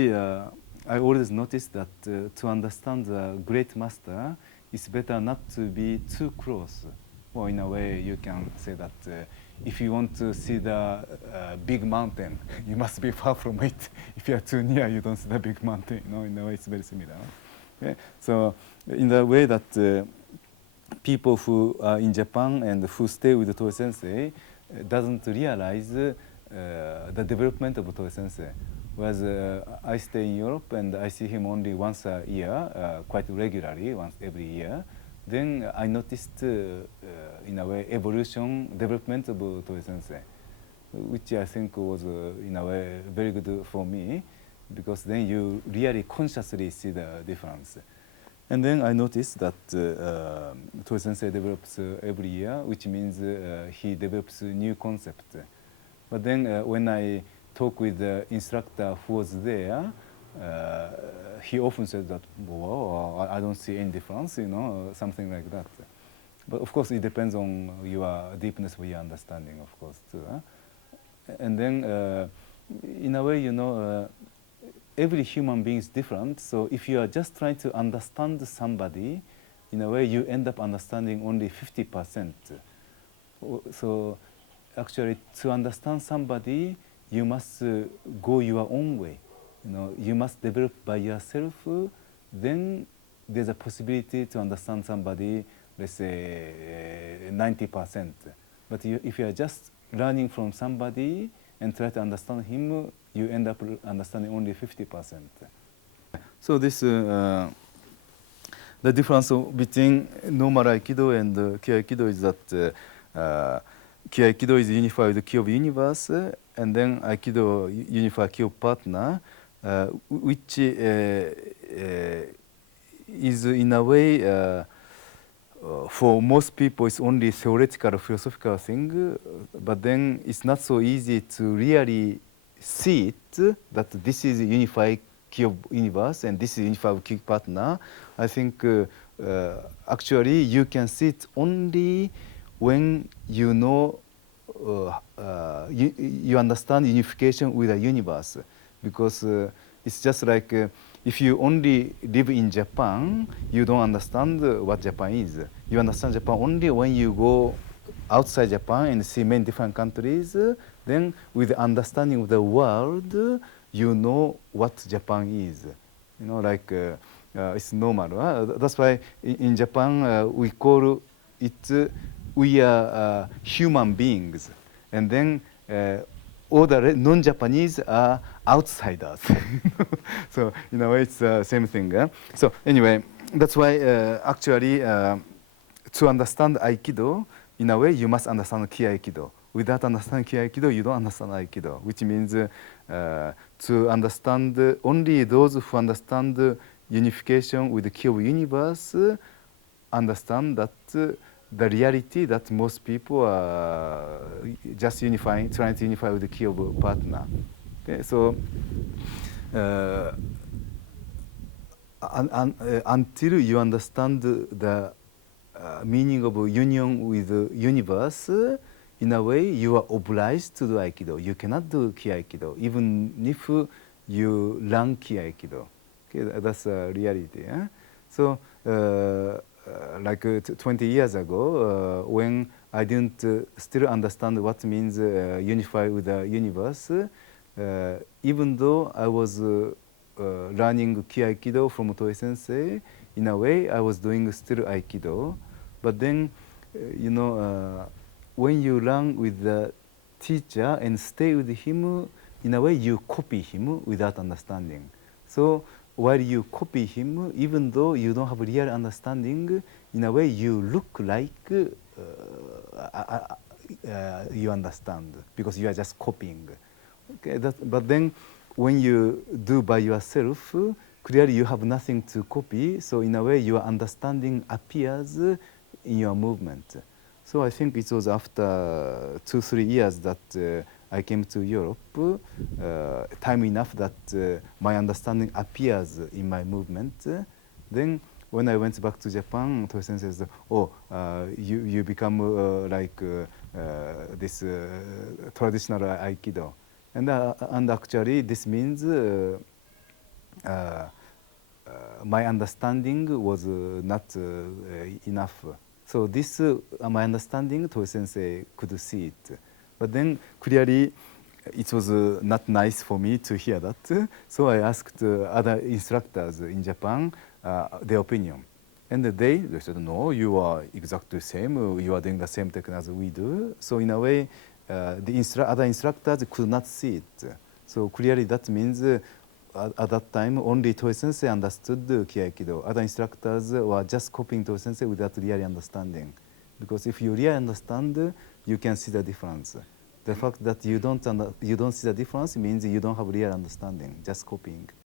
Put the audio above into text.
I always noticed that to understand a great master, it's better not to be too close. Well, in a way, you can say that if you want to see the big mountain, you must be far from it. If you are too near, you don't see the big mountain. You know, in a way, it's very similar. Okay? So, in the way that people who are in Japan and who stay with Toe Sensei doesn't realize the development of Toe Sensei. Whereas I stay in Europe and I see him only once a year, quite regularly, once every year. Then I noticed, in a way, development of Toe Sensei, which I think was, in a way, very good for me, because then you really consciously see the difference. And then I noticed that Toe Sensei develops every year, which means he develops new concept. But then when I talk with the instructor who was there, he often said that, "Whoa, I don't see any difference," something like that. But of course, it depends on your deepness of your understanding, of course, too. And then, in a way, every human being is different. So if you are just trying to understand somebody, in a way, you end up understanding only 50%. So actually, to understand somebody, you must go your own way. You must develop by yourself. Then there's a possibility to understand somebody, let's say 90%. But if you are just learning from somebody and try to understand him, you end up understanding only 50%. So this the difference between normal Aikido and Ki Aikido is that Ki Aikido is unified with the Ki of universe, and then Aikido unified Ki of partner, which is in a way for most people it's only theoretical philosophical thing, but then it's not so easy to really see it that this is unified Ki of universe and this is unified Ki partner. I think actually you can see it only when you know you understand unification with the universe, because it's just like if you only live in Japan, you don't understand what Japan is. You understand Japan only when you go outside Japan and see many different countries. Then with the understanding of the world, you know what Japan is. It's normal. That's why in Japan we call it we are human beings, and then all the non-Japanese are outsiders. So in a way, it's the same thing. So anyway, that's why actually to understand Aikido, in a way, you must understand Ki Aikido. Without understanding Ki Aikido, you don't understand Aikido, which means to understand only those who understand unification with the Ki of universe understand that the reality that most people are just trying to unify with the Ki of partner. Okay, so until you understand the meaning of union with the universe, in a way you are obliged to do Aikido. You cannot do Ki Aikido, even if you learn Ki Aikido. Okay, that's a reality. So like 20 years ago, when I didn't still understand what means unify with the universe, even though I was learning Ki Aikido from Toe Sensei, in a way I was doing still Aikido. But then, when you learn with the teacher and stay with him, in a way you copy him without understanding. So while you copy him, even though you don't have real understanding, in a way you look like you understand, because you are just copying. Okay, but then when you do by yourself, clearly you have nothing to copy, so in a way your understanding appears in your movement. So I think it was after 2-3 years that I came to Europe, time enough that my understanding appears in my movement. Then when I went back to Japan, Toe Sensei said, "Oh, you become like this traditional Aikido." And actually this means uh, my understanding was not enough. So this my understanding, Toi Sensei could see it, but then clearly it was not nice for me to hear that. So I asked other instructors in Japan their opinion. And they said, no, you are exactly the same. You are doing the same technique as we do. So in a way, the other instructors could not see it. So clearly that means at that time only Toi Sensei understood Kiai Aikido. Other instructors were just copying Toi Sensei without really understanding. Because if you really understand, you can see the difference. The fact that you don't see the difference means you don't have real understanding, just copying.